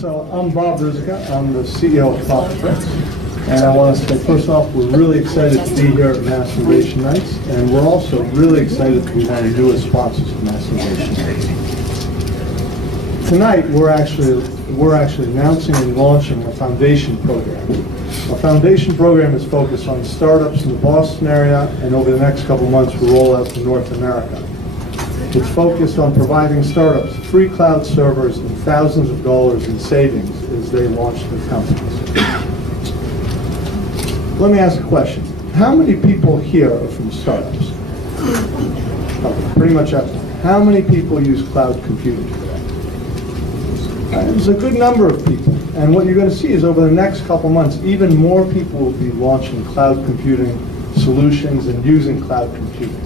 So I'm Bob Rizica. I'm the CEO of ProfitBricks. And I want to say, first off, we're really excited to be here at Masturbation Nights, and we're also really excited to be one of the newest sponsors of Masturbation Nights. Tonight, we're actually announcing and launching a foundation program. Our foundation program is focused on startups in the Boston area, and over the next couple of months, we'll roll out to North America. It's focused on providing startups free cloud servers and thousands of dollars in savings as they launch their companies. Let me ask a question. How many people here are from startups? Pretty much everyone. How many people use cloud computing today? There's a good number of people. And what you're going to see is over the next couple months, even more people will be launching cloud computing solutions and using cloud computing.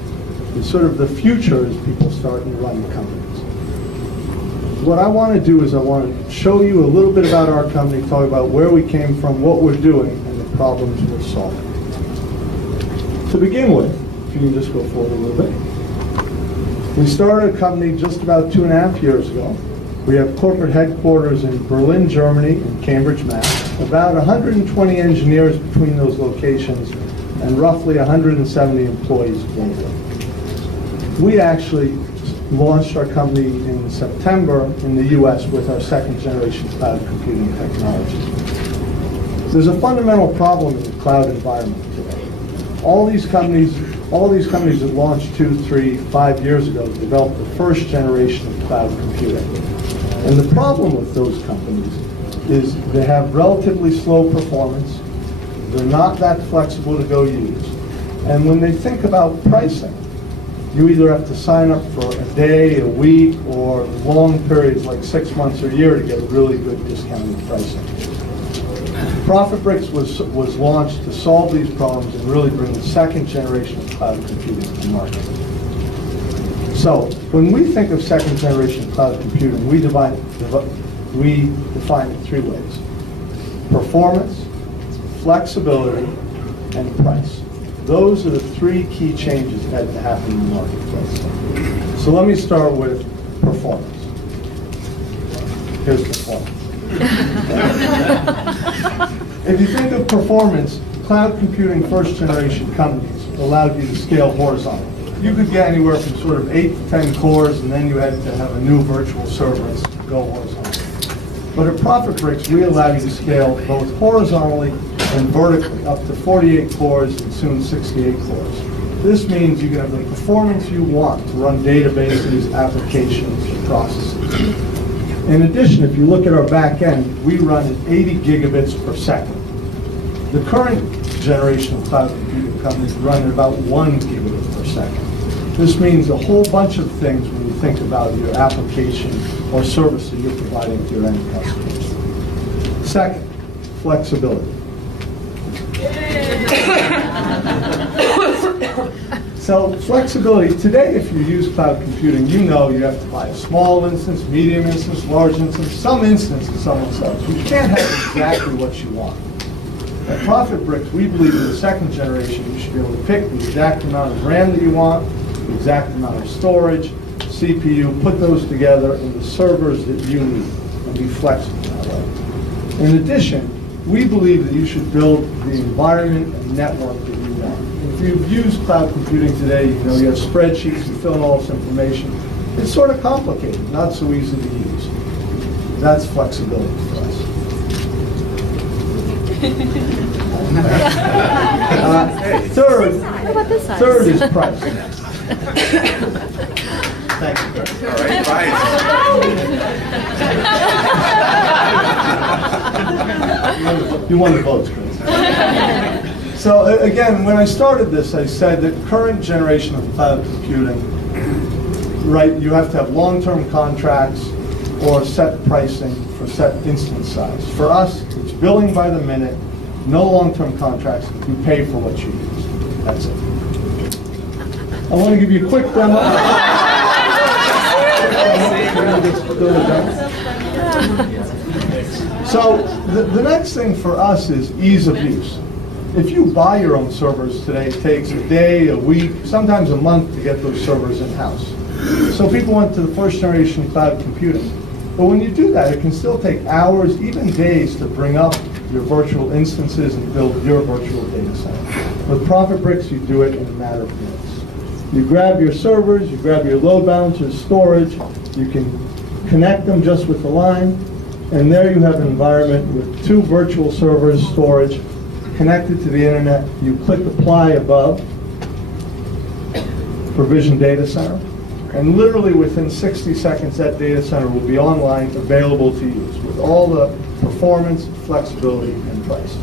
It's sort of the future as people start to run companies. What I want to do is I want to show you a little bit about our company, talk about where we came from, what we're doing, and the problems we're solving. To begin with, if you can just go forward a little bit. We started a company just about 2.5 years ago. We have corporate headquarters in Berlin, Germany, and Cambridge, Mass. About 120 engineers between those locations, and roughly 170 employees globally. We actually launched our company in September in the US with our second generation cloud computing technology. There's a fundamental problem in the cloud environment today. All these companies that launched 2, 3, 5 years ago developed the first generation of cloud computing. And the problem with those companies is they have relatively slow performance, they're not that flexible to go use, and when they think about pricing, you either have to sign up for a day, a week, or long periods like 6 months or a year to get really good discounted pricing. ProfitBricks was launched to solve these problems and really bring the second generation of cloud computing to market. So when we think of second generation cloud computing, we define it 3 ways: performance, flexibility, and price. Those are the 3 key changes that had to happen in the marketplace. So let me start with performance. Here's performance. If you think of performance, cloud computing first generation companies allowed you to scale horizontally. You could get anywhere from sort of 8 to 10 cores, and then you had to have a new virtual server and go horizontally. But at ProfitBricks, we allow you to scale both horizontally and vertically, up to 48 cores and soon 68 cores. This means you can have the performance you want to run databases, applications, and processes. In addition, if you look at our back end, we run at 80 gigabits per second. The current generation of cloud computing companies run at about 1 gigabit per second. This means a whole bunch of things when you think about your application or service that you're providing to your end customers. Second, flexibility. So flexibility, today if you use cloud computing, you know you have to buy a small instance, medium instance, large instance, some instance of someone else. You can't have exactly what you want. At ProfitBricks, we believe in the second generation, you should be able to pick the exact amount of RAM that you want, the exact amount of storage, CPU, put those together in the servers that you need, and be flexible that way. In addition, we believe that you should build the environment and network that you want. If you've used cloud computing today, you know you have spreadsheets, you fill in all this information. It's sort of complicated, not so easy to use. That's flexibility for us. Third is price. Thank you. All right, bye. You won the votes, Chris. So again, when I started this, I said that current generation of cloud computing, right, you have to have long-term contracts or set pricing for set instance size. For us, it's billing by the minute, no long-term contracts. You pay for what you use. That's it. I want to give you a quick demo. So the next thing for us is ease of use. If you buy your own servers today, it takes a day, a week, sometimes a month to get those servers in-house. So people went to the first generation cloud computing. But when you do that, it can still take hours, even days, to bring up your virtual instances and build your virtual data center. With ProfitBricks, you do it in a matter of minutes. You grab your servers, you grab your load balancers, storage, you can connect them just with the line, and there you have an environment with 2 virtual servers, storage, connected to the internet. You click apply above, provision data center, and literally within 60 seconds that data center will be online, available to use with all the performance, flexibility, and price.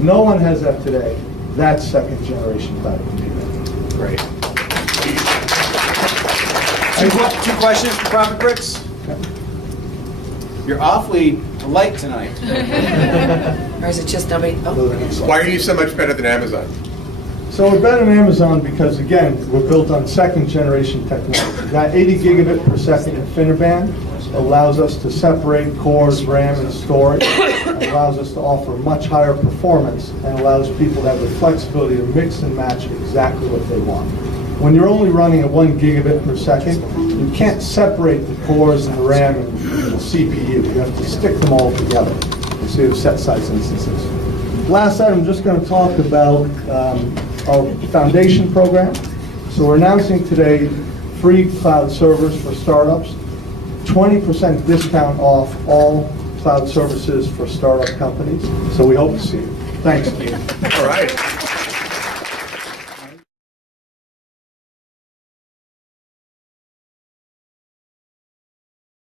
No one has that today. That's second generation cloud computing. Great. Two questions for ProfitBricks. You're awfully polite tonight. Or is it just nobody? Oh. Why are you so much better than Amazon? So we're better than Amazon because, again, we're built on second generation technology. That 80 gigabit per second InfiniBand allows us to separate cores, RAM, and storage, and allows us to offer much higher performance, and allows people to have the flexibility to mix and match exactly what they want. When you're only running at 1 gigabit per second, you can't separate the cores and the RAM and the CPU. You have to stick them all together. So you have set size instances. Last item, I'm just going to talk about our foundation program. So we're announcing today free cloud servers for startups, 20% discount off all cloud services for startup companies. So we hope to see you. Thanks. All right.